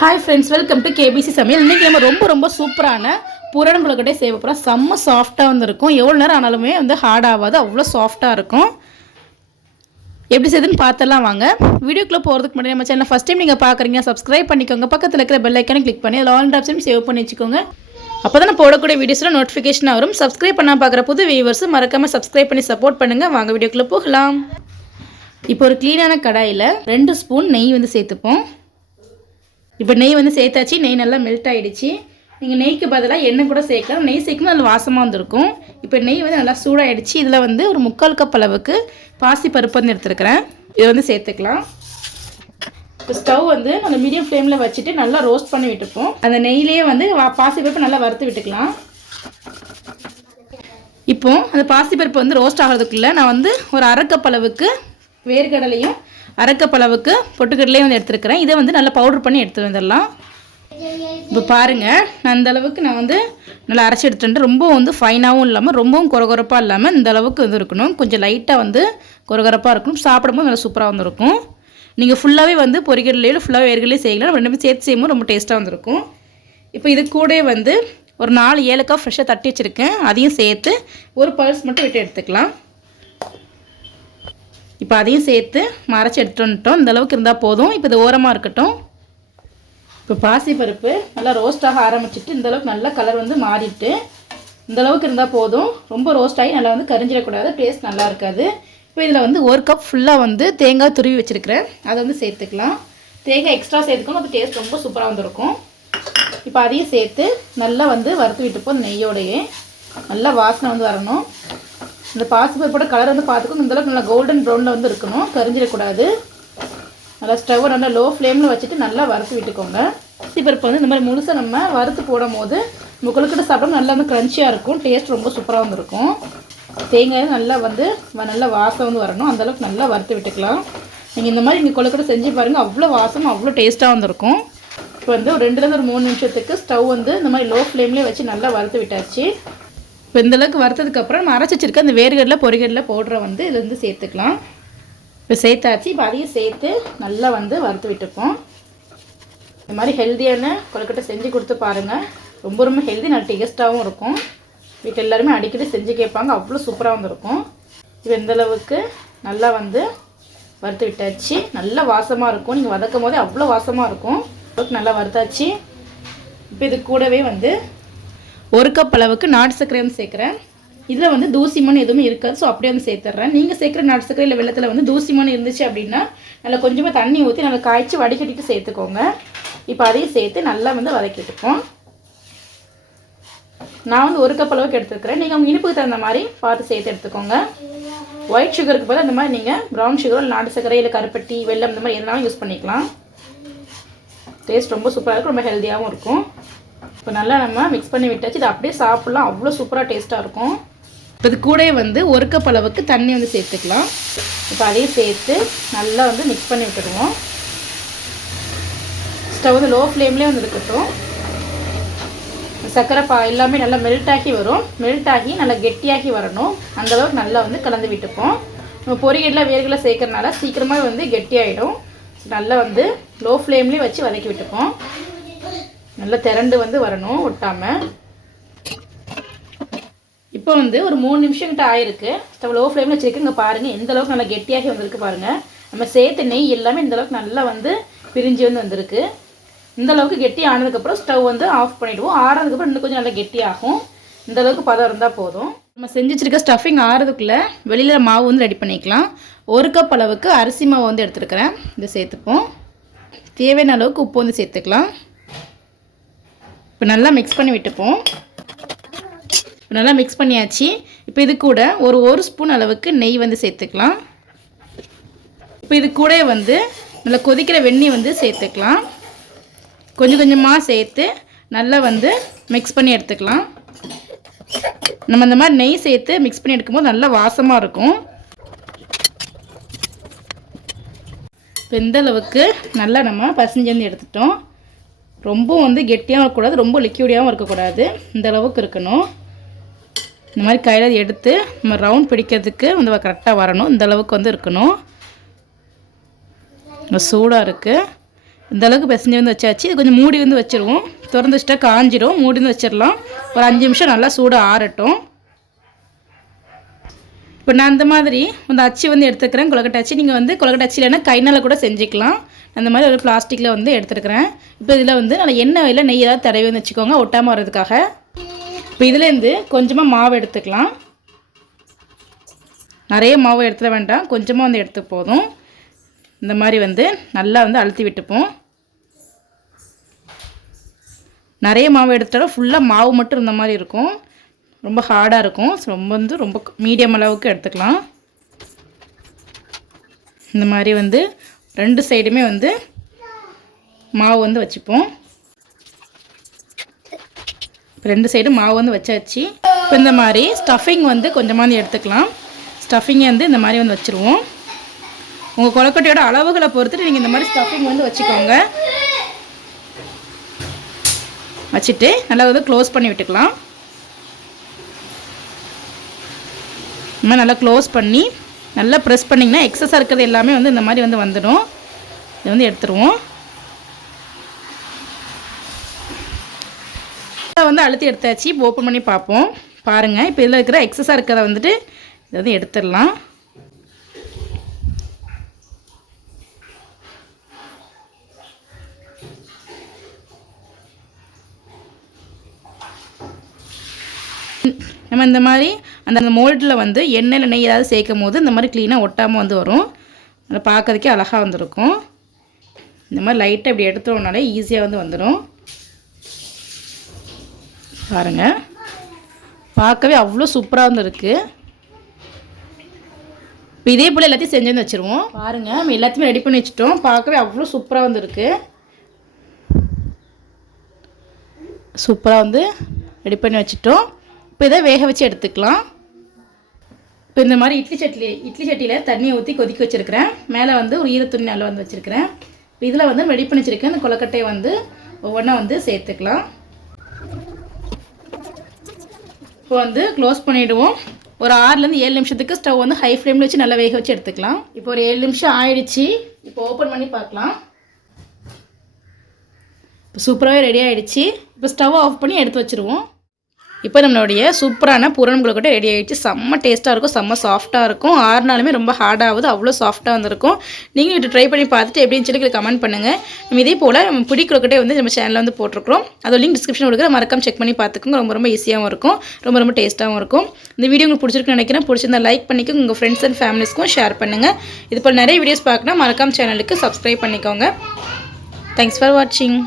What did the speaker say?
Hi friends welcome to KBC சமையல். இன்றைக்கி நம்ம ரொம்ப ரொம்ப சூப்பரான புரணம் கொழுக்கட்டை செய்ய போகிறோம் செம்ம சாஃப்டாக வந்து இருக்கும் எவ்வளோ நேரம் ஆனாலுமே வந்து ஹார்ட் ஆகாது. அவ்வளோ சாஃப்டாக இருக்கும். எப்படி செய்யுதுன்னு பார்த்தலாம் வாங்க. வீடியோக்குள்ளே போகிறதுக்கு முன்னாடி நம்ம சேனல் ஃபஸ்ட் டைம் நீங்கள் பார்க்குறீங்க சப்ஸ்கிரைப் பண்ணிக்கோங்க. பக்கத்தில் இருக்கிற பெல் ஐக்கனை கிளிக் பண்ணி அதில் ஆல் ஆப்ஷன் சேவ் பண்ணி வச்சுக்கோங்க. அப்போ தான் போடக்கூடிய வீடியோஸில் நோட்டிஃபிகேஷன் வரும். சப்ஸ்கிரைப் பண்ணால் பார்க்குற புது வியூவர்ஸ் மறக்காமல் சப்ஸ்கிரைப் பண்ணி சப்போர்ட் பண்ணுங்கள் வாங்க வீடியோக்குள்ளே போகலாம். இப்போ ஒரு க்ளீனான கடாயில் ரெண்டு ஸ்பூன் நெய் வந்து சேர்த்துப்போம். இப்போ நெய் வந்து சேர்த்தாச்சு நெய் நல்லா மெல்ட் ஆகிடுச்சு நீங்கள் நெய்க்கு பதிலாக எண்ணெய் கூட சேர்க்கலாம். நெய் சேர்க்கணும் நல்ல வாசமாக வந்திருக்கும். இப்போ நெய் வந்து நல்லா சூடாகிடுச்சு இதில் வந்து ஒரு முக்கால் கப் அளவுக்கு பாசி பருப்பு வந்து எடுத்துருக்கிறேன். இதை வந்து சேர்த்துக்கலாம். இப்போ ஸ்டவ் வந்து நம்ம மீடியம் ஃப்ளேமில் வச்சுட்டு நல்லா ரோஸ்ட் பண்ணி விட்டுப்போம். அந்த நெய்லேயே வந்து வா- பாசி பருப்பு நல்லா வறுத்து விட்டுக்கலாம். இப்போது அந்த பாசிப்பருப்பு வந்து ரோஸ்ட் ஆகிறதுக்குள்ளே நான் வந்து ஒரு அரை கப் அளவுக்கு வேர்க்கடலையும் அரைக்கப்பளவுக்கு அளவுக்கு பொட்டுக்கடலையும் வந்து எடுத்துருக்கிறேன். இதை வந்து நல்லா பவுடர் பண்ணி எடுத்து வந்துடலாம். இப்போ பாருங்கள் நான் இந்த அளவுக்கு நான் வந்து நல்லா அரைச்சி எடுத்துட்டு ரொம்ப வந்து ஃபைனாகவும் இல்லாமல் ரொம்பவும் குறகுறப்பாக இல்லாமல் இந்த அளவுக்கு வந்து இருக்கணும். கொஞ்சம் லைட்டாக வந்து குறகுறப்பாக இருக்கணும். சாப்பிடும்போது நல்லா சூப்பராக வந்துருக்கும். நீங்கள் ஃபுல்லாகவே வந்து பொரிக்கடலையும் ஃபுல்லாகவே வேர்கடலையும் செய்யலாம். ரெண்டுமே சேர்த்து செய்யும்போது ரொம்ப டேஸ்ட்டாக வந்திருக்கும். இப்போ இது கூட வந்து ஒரு நாலு ஏலக்காய் ஃப்ரெஷ்ஷாக தட்டி வச்சுருக்கேன். அதையும் சேர்த்து ஒரு பல்ஸ் மட்டும் விட்டு எடுத்துக்கலாம். இப்போ அதையும் சேர்த்து மறைச்சி எடுத்துட்டு வந்துட்டோம். இந்தளவுக்கு இருந்தால் போதும். இப்போ இது ஓரமாக இருக்கட்டும். இப்போ பாசிப்பருப்பு நல்லா ரோஸ்ட்டாக ஆரம்பிச்சிட்டு இந்தளவுக்கு நல்ல கலர் வந்து மாறிட்டு இந்தளவுக்கு இருந்தால் போதும். ரொம்ப ரோஸ்ட் ஆகி நல்லா வந்து கரிஞ்சிடக்கூடாது. டேஸ்ட் நல்லா இருக்காது. இப்போ இதில் வந்து ஒரு கப் ஃபுல்லாக வந்து தேங்காய் துருவி வச்சுருக்கிறேன். அதை வந்து சேர்த்துக்கலாம். தேங்காய் எக்ஸ்ட்ரா சேர்த்துக்கணும். அது டேஸ்ட் ரொம்ப சூப்பராக வந்துருக்கும். இப்போ அதையும் சேர்த்து நல்லா வந்து வறுத்து விட்டுப்போம் நெய்யோடையே. நல்லா வாசனை வந்து வரணும். இந்த பாசிப்பருப்போட கலர் வந்து பார்த்துக்கணும் இந்த அளவுக்கு நல்லா கோல்டன் ப்ரௌனில் வந்து இருக்கணும். கரிஞ்சிடக்கூடாது நல்லா ஸ்டவ்வை நல்லா லோ ஃப்ளேமில் வச்சுட்டு நல்லா வறுத்து விட்டுக்கோங்க. பாசிப்பருப்பு வந்து இந்த மாதிரி முழுசாக நம்ம வறுத்து போடும் போது நம்ம சாப்பிடும் நல்லா வந்து க்ரன்ச்சியாக இருக்கும். டேஸ்ட் ரொம்ப சூப்பராக வந்துருக்கும் தேங்காய் நல்லா வந்து வ- நல்லா வாசம் வந்து வரணும். அந்தளவுக்கு நல்லா வறுத்து விட்டுக்கலாம். நீங்கள் இந்த மாதிரி நீங்கள் கொழுக்கட்டை செஞ்சு பாருங்கள் அவ்வளோ வாசம் அவ்வளோ டேஸ்ட்டாக வந்திருக்கும் இப்போ வந்து ஒரு ரெண்டுலேருந்து ஒரு மூணு நிமிஷத்துக்கு ஸ்டவ் வந்து இந்த மாதிரி லோ ஃப்ளேம்லேயே வச்சு நல்லா வறுத்து விட்டாச்சு. இப்போ இந்தளவுக்கு வறுத்ததுக்கப்புறம் நம்ம அரைச்சி வச்சுருக்க அந்த வேர்கடலில் பொரிகடலை பவுடரை வந்து இதுலேருந்து வந்து சேர்த்துக்கலாம். இப்போ சேர்த்தாச்சு. இப்போ அதையும் சேர்த்து நல்லா வந்து வறுத்து விட்டுப்போம். இந்த மாதிரி ஹெல்த்தியான கொழுக்கட்டை செஞ்சு கொடுத்து பாருங்கள் ரொம்ப ரொம்ப ஹெல்தி நல்ல டேஸ்ட்டாகவும் இருக்கும். வீட்டில் எல்லாருமே அடிக்கடி செஞ்சு கேட்பாங்க. அவ்வளோ சூப்பராக வந்திருக்கும். இப்போ இந்தளவுக்கு நல்லா வந்து வறுத்து விட்டாச்சு. நல்லா வாசமாக இருக்கும். நீங்கள் வதக்கும் போதே அவ்வளோ வாசமாக இருக்கும். அளவுக்கு நல்லா வறுத்தாச்சு. இப்போ இது கூடவே வந்து ஒரு கப் அளவுக்கு நாட்டு சர்க்கரை வந்து சேர்க்குறேன். இதில் வந்து தூசிமண் எதுவுமே இருக்காது ஸோ அப்படியே வந்து சேர்த்துட்றேன் நீங்கள் சேர்க்குற நாட்டு சர்க்கரை இல்லை வெள்ளத்தில் வந்து தூசிமண் இருந்துச்சு அப்படின்னா நல்லா கொஞ்சமாக தண்ணி ஊற்றி நல்லா காய்ச்சி வடிகட்டிட்டு சேர்த்துக்கோங்க. இப்போ அதையும் சேர்த்து நல்லா வந்து வதக்கிட்டுப்போம். நான் வந்து ஒரு கப் அளவுக்கு எடுத்துருக்கிறேன். நீங்கள் உங்கள் இனிப்புக்கு தகுந்த மாதிரி பார்த்து சேர்த்து எடுத்துக்கோங்க. ஒயிட் சுகருக்கு பதிலாக இந்த மாதிரி நீங்கள் ப்ரௌன் சுகரோ இல்லை நாட்டு சர்க்கரை இல்லை கருப்பட்டி வெல்லம் இந்த மாதிரி எதுனாலும் யூஸ் பண்ணிக்கலாம். டேஸ்ட் ரொம்ப சூப்பராக இருக்கும் ரொம்ப ஹெல்த்தியாகவும் இருக்கும். இப்போ நல்லா நம்ம மிக்ஸ் பண்ணி விட்டாச்சு. இது அப்படியே சாப்பிட்லாம். அவ்வளோ சூப்பராக டேஸ்ட்டாக இருக்கும். இப்போ இது கூடவே வந்து ஒரு கப் அளவுக்கு தண்ணி வந்து சேர்த்துக்கலாம். இப்போ அதையும் சேர்த்து நல்லா வந்து மிக்ஸ் பண்ணி விட்டுடுவோம் ஸ்டவ் வந்து லோ ஃப்ளேம்லேயே வந்து இருக்கட்டும். சர்க்கரை பா எல்லாமே நல்லா மெல்ட் ஆகி வரும். மெல்ட் ஆகி நல்லா கெட்டியாகி வரணும். அந்தளவுக்கு நல்லா வந்து கலந்து விட்டுப்போம். நம்ம பொரியலில் வேர்களை சேர்க்கறனால சீக்கிரமாக வந்து கெட்டியாகிடும் நல்லா வந்து லோ ஃப்ளேம்லேயே வச்சு வதக்கி விட்டுப்போம். நல்லா திரண்டு வந்து வரணும் ஒட்டாமல் இப்போ வந்து ஒரு மூணு நிமிஷம் கிட்ட ஆயிருக்கு ஸ்டவ் லோ ஃப்ளேமில் வச்சுருக்கு இங்கே பாருங்கள் எந்த அளவுக்கு நல்லா கெட்டியாகி வந்திருக்கு பாருங்கள் நம்ம சேர்த்த நெய் எல்லாமே இந்த அளவுக்கு நல்லா வந்து பிரிஞ்சு வந்து வந்திருக்கு. இந்த அளவுக்கு கெட்டி ஆனதுக்கப்புறம் ஸ்டவ் வந்து ஆஃப் பண்ணிவிடுவோம் ஆறதுக்கப்புறம் இன்னும் கொஞ்சம் நல்லா கெட்டியாகும். இந்த அளவுக்கு பதம் இருந்தால் போதும். நம்ம செஞ்சு வச்சிருக்க ஸ்டஃபிங் ஆறதுக்குள்ளே வெளியில் மாவு வந்து ரெடி பண்ணிக்கலாம். ஒரு கப் அளவுக்கு அரிசி மாவு வந்து எடுத்துருக்கிறேன். இதை சேர்த்துப்போம். தேவையான அளவுக்கு உப்பு வந்து சேர்த்துக்கலாம். இப்போ நல்லா மிக்ஸ் பண்ணி விட்டுப்போம். இப்போ நல்லா மிக்ஸ் பண்ணியாச்சு. இப்போ இது கூட ஒரு ஒரு ஸ்பூன் அளவுக்கு நெய் வந்து சேர்த்துக்கலாம். இப்போ இது கூட வந்து நல்லா கொதிக்கிற வெந்நீர் வந்து சேர்த்துக்கலாம். கொஞ்சம் கொஞ்சமாக சேர்த்து நல்லா வந்து மிக்ஸ் பண்ணி எடுத்துக்கலாம். நம்ம இந்த மாதிரி நெய் சேர்த்து மிக்ஸ் பண்ணி எடுக்கும்போது நல்லா வாசமாக இருக்கும். இப்போ இந்த அளவுக்கு நல்லா நம்ம பசஞ்சு வந்து எடுத்துட்டோம். ரொம்ப வந்து கெட்டியாகவும் இருக்கக்கூடாது ரொம்ப லிக்யூடியாகவும் இருக்கக்கூடாது. இந்த அளவுக்கு இருக்கணும். இந்த மாதிரி கையில் எடுத்து நம்ம ரவுண்ட் பிடிக்கிறதுக்கு வந்து கரெக்டாக வரணும். இந்த அளவுக்கு வந்து இருக்கணும். சூடாக இருக்குது இந்த அளவுக்கு பிசைஞ்சு வந்து வச்சாச்சு. இது கொஞ்சம் மூடி வந்து வச்சுருவோம். திறந்து வச்சுட்டா காஞ்சிரும். மூடி வந்து வச்சிடலாம் ஒரு அஞ்சு நிமிஷம் நல்லா சூடாக ஆறட்டும். இப்போ நான் அந்த மாதிரி அந்த அச்சு வந்து எடுத்துக்கிறேன். கொலக்கட்டை அச்சு. நீங்கள் வந்து கொலக்கட்டை அச்சு இல்லைன்னா கைனால் கூட செஞ்சுக்கலாம். அந்த மாதிரி ஒரு பிளாஸ்டிக்கில் வந்து எடுத்துருக்கிறேன். இப்போ இதில் வந்து நல்லா எண்ணெய் இல்லை நெய் ஏதாவது தடவி வந்து வச்சுக்கோங்க ஒட்டாமல் வர்றதுக்காக. இப்போ இதுலேருந்து கொஞ்சமாக மாவு எடுத்துக்கலாம். நிறைய மாவு எடுத்துட வேண்டாம் கொஞ்சமாக வந்து எடுத்து போதும். இந்த மாதிரி வந்து நல்லா வந்து அழுத்தி விட்டுப்போம். நிறைய மாவு எடுத்துட்டாலும் ஃபுல்லாக மாவு மட்டும் இருந்த மாதிரி இருக்கும். ரொம்ப ஹார்டாக இருக்கும். ஸோ ரொம்ப வந்து ரொம்ப மீடியம் அளவுக்கு எடுத்துக்கலாம். இந்த மாதிரி வந்து ரெண்டு சைடுமே வந்து மாவு வந்து வச்சுப்போம். ரெண்டு சைடும் மாவு வந்து வச்சாச்சு. இப்போ இந்த மாதிரி ஸ்டஃபிங் வந்து கொஞ்சமாக எடுத்துக்கலாம். ஸ்டஃபிங்கை வந்து இந்த மாதிரி வந்து வச்சுருவோம். உங்கள் கொலக்கட்டையோட அளவுகளை பொறுத்துட்டு நீங்கள் இந்த மாதிரி ஸ்டஃபிங் வந்து வச்சுக்கோங்க. வச்சுட்டு நல்லா வந்து க்ளோஸ் பண்ணி விட்டுக்கலாம். இந்த மாதிரி நல்லா க்ளோஸ் பண்ணி நல்லா ப்ரெஸ் பண்ணிங்கன்னா எக்ஸஸாக இருக்கிறது எல்லாமே வந்து இந்த மாதிரி வந்து வந்துடும். இதை வந்து எடுத்துருவோம். வந்து அழுத்தி எடுத்தாச்சு. இப்போ ஓப்பன் பண்ணி பார்ப்போம். பாருங்கள் இப்போ இதில் இருக்கிற எக்ஸஸாக இருக்கிறத வந்துட்டு இதை வந்து எடுத்துடலாம். நம்ம இந்த மாதிரி அந்த அந்த மோல்டில் வந்து எண்ணெயில் நெய் ஏதாவது சேர்க்கும் போது இந்த மாதிரி க்ளீனாக ஒட்டாமல் வந்து வரும். அதை பார்க்கறதுக்கே அழகாக வந்திருக்கும். இந்த மாதிரி லைட்டாக இப்படி எடுத்தோம்னாலே ஈஸியாக வந்து வந்துடும் பாருங்கள் பார்க்கவே அவ்வளோ சூப்பராக வந்துருக்கு. இப்போ இதே போல் எல்லாத்தையும் செஞ்சு வந்து வச்சுருவோம். பாருங்கள் நம்ம எல்லாத்தையுமே ரெடி பண்ணி வச்சுட்டோம். பார்க்கவே அவ்வளோ சூப்பராக வந்துருக்கு. சூப்பராக வந்து ரெடி பண்ணி வச்சுட்டோம். இப்போ இதை வேக வச்சு எடுத்துக்கலாம். இப்போ இந்த மாதிரி இட்லி சட்லி இட்லி சட்டியில் தண்ணியை ஊற்றி கொதிக்க வச்சுருக்கிறேன். மேலே வந்து ஒரு ஈரத்துணி நல்லா வந்து வச்சுருக்கிறேன். இப்போ இதில் வந்து ரெடி பண்ணி வச்சுருக்கேன் இந்த கொலக்கட்டையை வந்து ஒவ்வொன்றா வந்து சேர்த்துக்கலாம். இப்போ வந்து க்ளோஸ் பண்ணிவிடுவோம் ஒரு ஆறுலேருந்து ஏழு நிமிஷத்துக்கு ஸ்டவ் வந்து ஹை ஃப்ளேமில் வச்சு நல்லா வேக வச்சு எடுத்துக்கலாம். இப்போ ஒரு ஏழு நிமிஷம் ஆயிடுச்சு. இப்போ ஓப்பன் பண்ணி பார்க்கலாம். இப்போ சூப்பராகவே ரெடி ஆகிடுச்சு இப்போ ஸ்டவ் ஆஃப் பண்ணி எடுத்து வச்சுருவோம். இப்போ நம்மளுடைய சூப்பரான பூரணம் கொழுக்கட்டை ரெடி ஆகிடுச்சு செம்ம டேஸ்ட்டாக இருக்கும் செம்ம சாஃப்ட்டாக இருக்கும். ஆறுனாலுமே ரொம்ப ஹார்டாகுது அவ்வளோ சாஃப்ட்டாக வந்திருக்கும். நீங்கள் இது ட்ரை பண்ணி பார்த்துட்டு எப்படின்னு சொல்லி கமெண்ட் பண்ணுங்கள் நம்ம இதே போல் நம்ம பிடி கொழுக்கட்டை வந்து நம்ம சேனலில் வந்து போட்டிருக்கிறோம். அதோட லிங்க் டிஸ்கிரிப்ஷன் கொடுக்குற மறக்காம செக் பண்ணி பார்த்துக்கோங்க. ரொம்ப ரொம்ப ஈஸியாகவும் இருக்கும். ரொம்ப ரொம்ப டேஸ்ட்டாகவும் இருக்கும். இந்த வீடியோ உங்களுக்கு பிடிச்சிருக்குன்னு நினைக்கிறேன். பிடிச்சிருந்தா லைக் பண்ணிக்கோங்க. உங்கள் ஃப்ரெண்ட்ஸ் அண்ட் ஃபேமிலிஸ்க்கும் ஷேர் பண்ணுங்கள் இது போல் நிறைய வீடியோஸ் பார்க்கணும் மறக்காம சேனலுக்கு சப்ஸ்கிரைப் பண்ணிக்கோங்க. தேங்க்ஸ் ஃபார் வாட்சிங்